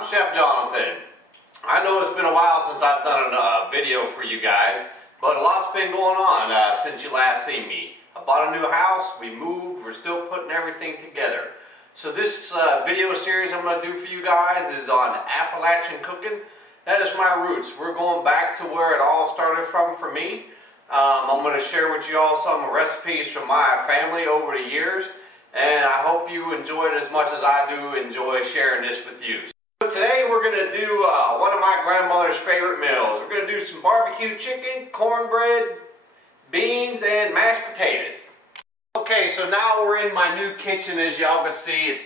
I'm Chef Jonathan. I know it's been a while since I've done a video for you guys, but a lot's been going on since you last seen me. I bought a new house, we moved, we're still putting everything together. So this video series I'm going to do for you guys is on Appalachian cooking. That is my roots. We're going back to where it all started from for me. I'm going to share with you all some recipes from my family over the years. And I hope you enjoy it as much as I do enjoy sharing this with you. So today we're going to do one of my grandmother's favorite meals. We're going to do some barbecue chicken, cornbread, beans, and mashed potatoes. Okay, so now we're in my new kitchen. As y'all can see,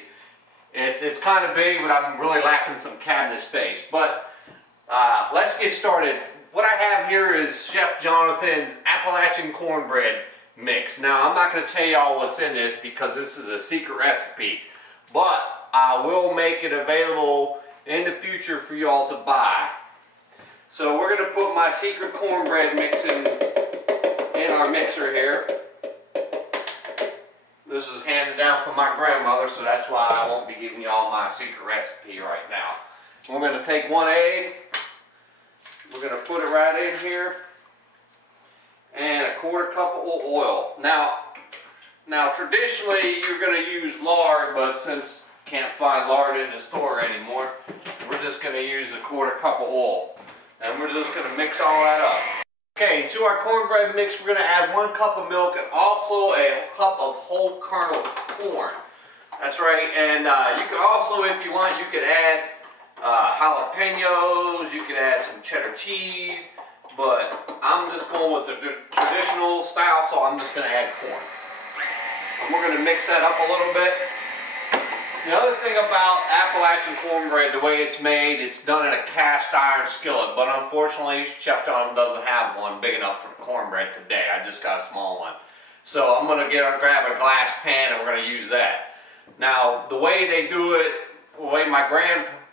it's kind of big, but I'm really lacking some cabinet space. But let's get started. What I have here is Chef Jonathan's Appalachian cornbread mix. Now, I'm not going to tell y'all what's in this because this is a secret recipe, but I will make it available in the future for y'all to buy. So we're going to put my secret cornbread mix in our mixer here. This is handed down from my grandmother, so that's why I won't be giving y'all my secret recipe right now. We're going to take 1 egg. We're going to put it right in here. And 1/4 cup of oil. Now traditionally you're going to use lard, but since you can't find lard in the store anymore, we're just going to use 1/4 cup of oil. And we're just going to mix all that up. Okay, to our cornbread mix we're going to add 1 cup of milk and also a cup of whole kernel corn. That's right, and you can also, if you want, you could add jalapenos, you could add some cheddar cheese. But I'm just going with the traditional style, so I'm just going to add corn. And we're going to mix that up a little bit. The other thing about Appalachian cornbread, the way it's made, it's done in a cast iron skillet. But unfortunately, Chef John doesn't have one big enough for cornbread today. I just got a small one. So I'm going to grab a glass pan and we're going to use that. Now, the way they do it, the way my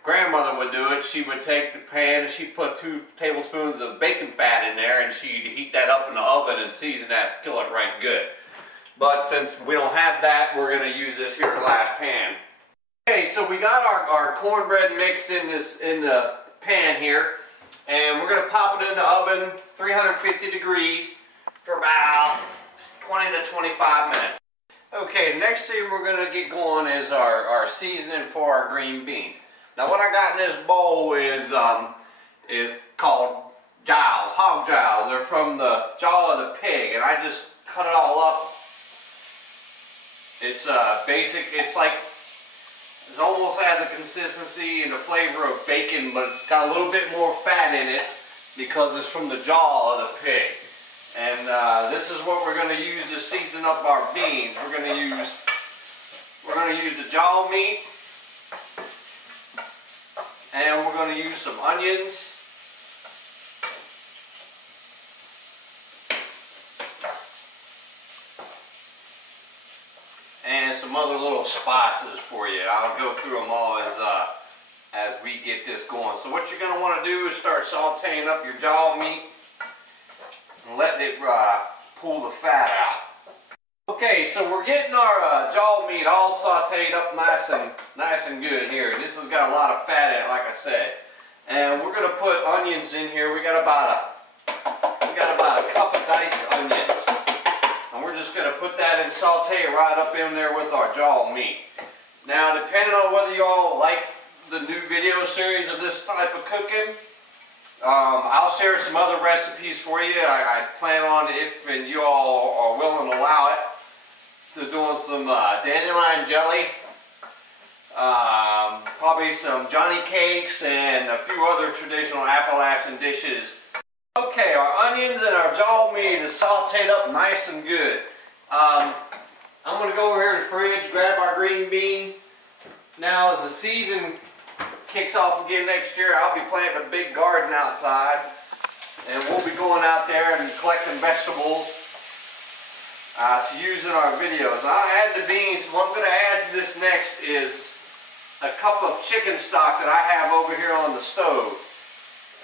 grandmother would do it, she would take the pan and she'd put 2 tablespoons of bacon fat in there and she'd heat that up in the oven and season that skillet right good. But since we don't have that, we're going to use this here glass pan. Okay, so we got our cornbread mix in the pan here, and we're going to pop it in the oven 350 degrees for about 20 to 25 minutes. Okay, next thing we're going to get going is our seasoning for our green beans. Now what I got in this bowl is called jowls, hog jowls. They're from the jaw of the pig, and I just cut it all up. It's basic. It's like, it almost has the consistency and the flavor of bacon, but it's got a little bit more fat in it because it's from the jaw of the pig. And this is what we're going to use to season up our beans. We're going to use the jaw meat. And we're going to use some onions. And some other little spices for you. I'll go through them all as we get this going. So what you're going to want to do is start sauteing up your jaw meat and letting it pull the fat out. Okay, so we're getting our jaw meat all sauteed up nice and good here. This has got a lot of fat in it, like I said. And we're going to put onions in here. We got about a cup of diced onions. And we're just going to put that and saute it right up in there with our jaw meat. Now, depending on whether you all like the new video series of this type of cooking, I'll share some other recipes for you. I plan on, if and you all are willing to allow it, to doing some dandelion jelly, probably some Johnny cakes, and a few other traditional Appalachian dishes. Okay, our onions and our jaw meat is sauteed up nice and good. I'm going to go over here to the fridge, grab our green beans. Now, as the season kicks off again next year, I'll be planting a big garden outside, and we'll be going out there and collecting vegetables to use in our videos. I'll add the beans. What I'm going to add to this next is a cup of chicken stock that I have over here on the stove.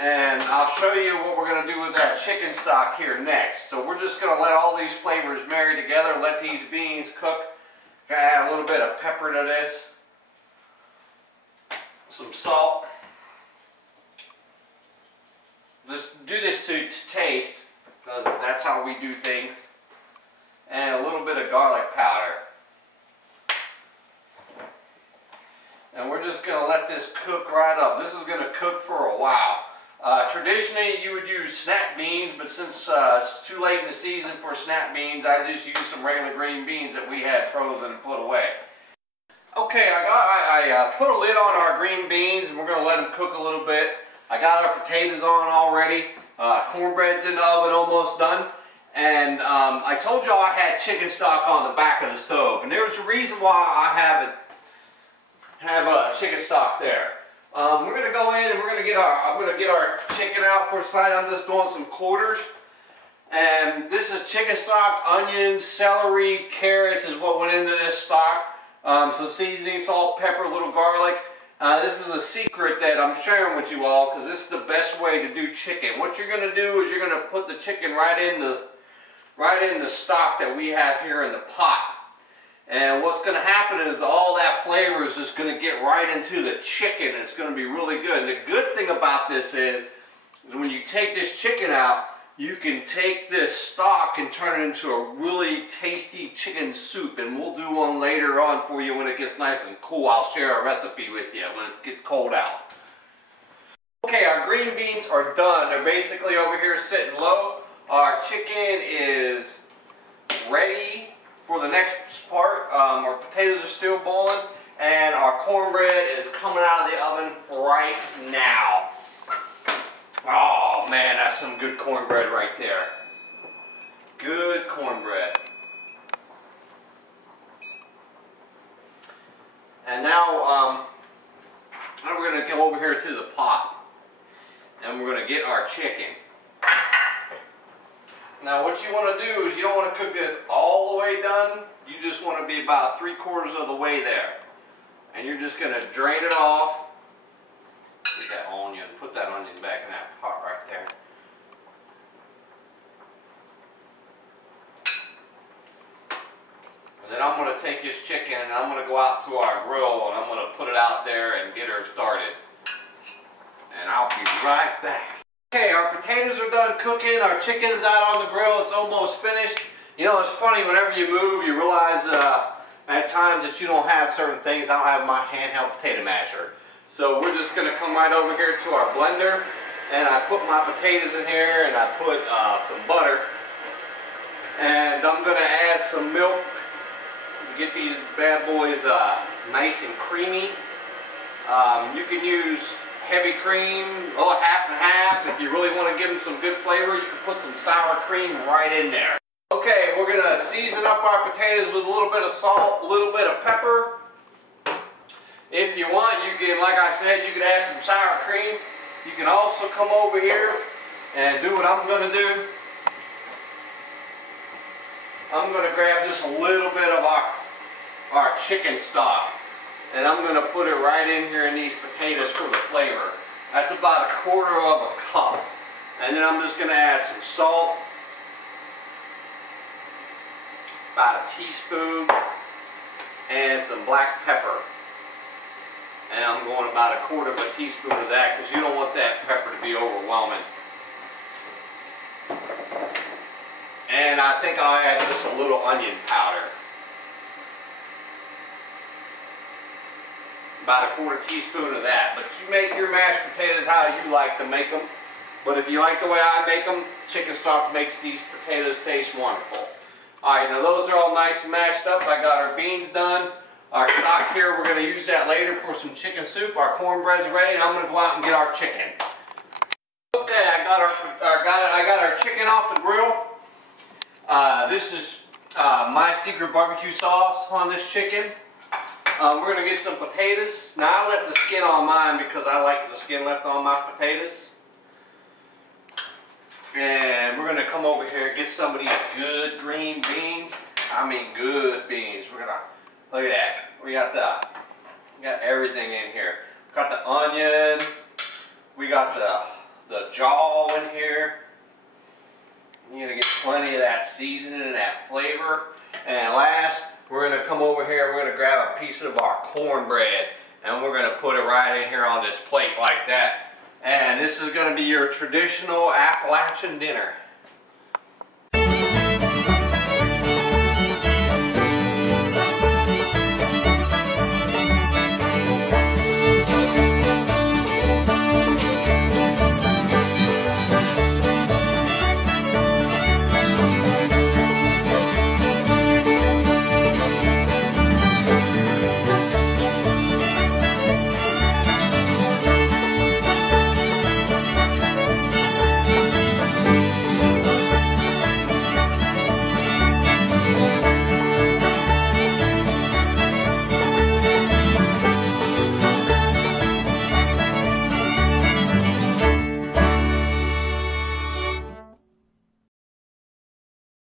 And I'll show you what we're going to do with that chicken stock here next. So we're just going to let all these flavors marry together, let these beans cook. Add a little bit of pepper to this. some salt. Just do this to taste, because that's how we do things. And a little bit of garlic powder. And we're just going to let this cook right up. This is going to cook for a while. Traditionally, you would use snap beans, but since it's too late in the season for snap beans, I just use some regular green beans that we had frozen and put away. Okay, I put a lid on our green beans, and we're going to let them cook a little bit. I got our potatoes on already. Cornbread's in the oven, almost done. And I told y'all I had chicken stock on the back of the stove, and there's a reason why I have chicken stock there. We're gonna go in and I'm gonna get our chicken out for tonight. I'm just doing some quarters, and this is chicken stock, onions, celery, carrots is what went into this stock. Some seasoning, salt, pepper, a little garlic. This is a secret that I'm sharing with you all, because this is the best way to do chicken. What you're gonna do is you're gonna put the chicken right in the stock that we have here in the pot. And what's going to happen is all that flavor is just going to get right into the chicken, and it's going to be really good. And the good thing about this is when you take this chicken out, you can take this stock and turn it into a really tasty chicken soup. And we'll do one later on for you when it gets nice and cool. I'll share a recipe with you when it gets cold out. Okay, our green beans are done. They're basically over here sitting low. Our chicken is ready for the next part. Our potatoes are still boiling, and our cornbread is coming out of the oven right now. Oh man, that's some good cornbread right there. Good cornbread. And now we're going to go over here to the pot, and we're going to get our chicken. Now what you want to do is you don't want to cook this all the way done. You just want to be about 3/4 of the way there. And you're just going to drain it off. Get that onion, put that onion back in that pot right there. And then I'm going to take this chicken and I'm going to go out to our grill and I'm going to put it out there and get her started. And I'll be right back. Okay, our potatoes are done cooking, our chicken's out on the grill, it's almost finished. You know, it's funny, whenever you move, you realize at times that you don't have certain things. I don't have my handheld potato masher. So we're just going to come right over here to our blender, and I put my potatoes in here, and I put some butter. And I'm going to add some milk to get these bad boys nice and creamy. You can use heavy cream, half and half. If you really want to give them some good flavor, you can put some sour cream right in there. Okay, we're going to season up our potatoes with a little bit of salt, a little bit of pepper. If you want, you can, like I said, you can add some sour cream. You can also come over here and do what I'm going to do. I'm going to grab just a little bit of our chicken stock, and I'm going to put it right in here in these potatoes for the flavor. That's about 1/4 cup. And then I'm just going to add some salt, about a teaspoon, and some black pepper. And I'm going about 1/4 teaspoon of that because you don't want that pepper to be overwhelming. And I think I'll add just a little onion powder. About 1/4 teaspoon of that. But you make your mashed potatoes how you like to make them. But if you like the way I make them, chicken stock makes these potatoes taste wonderful. Alright, now those are all nice and mashed up. I got our beans done. Our stock here, we're going to use that later for some chicken soup. Our cornbread's ready, and I'm going to go out and get our chicken. Okay, I got our chicken off the grill. This is my secret barbecue sauce on this chicken. We're going to get some potatoes. Now I left the skin on mine because I like the skin left on my potatoes. And we're going to come over here and get some of these good green beans. I mean good beans. We're going to, look at that. We got everything in here. Got the onion. We got the jaw in here. You're going to get plenty of that seasoning and that flavor. And last, we're going to come over here, we're going to grab a piece of our cornbread. and we're going to put it right in here on this plate like that. And this is going to be your traditional Appalachian dinner.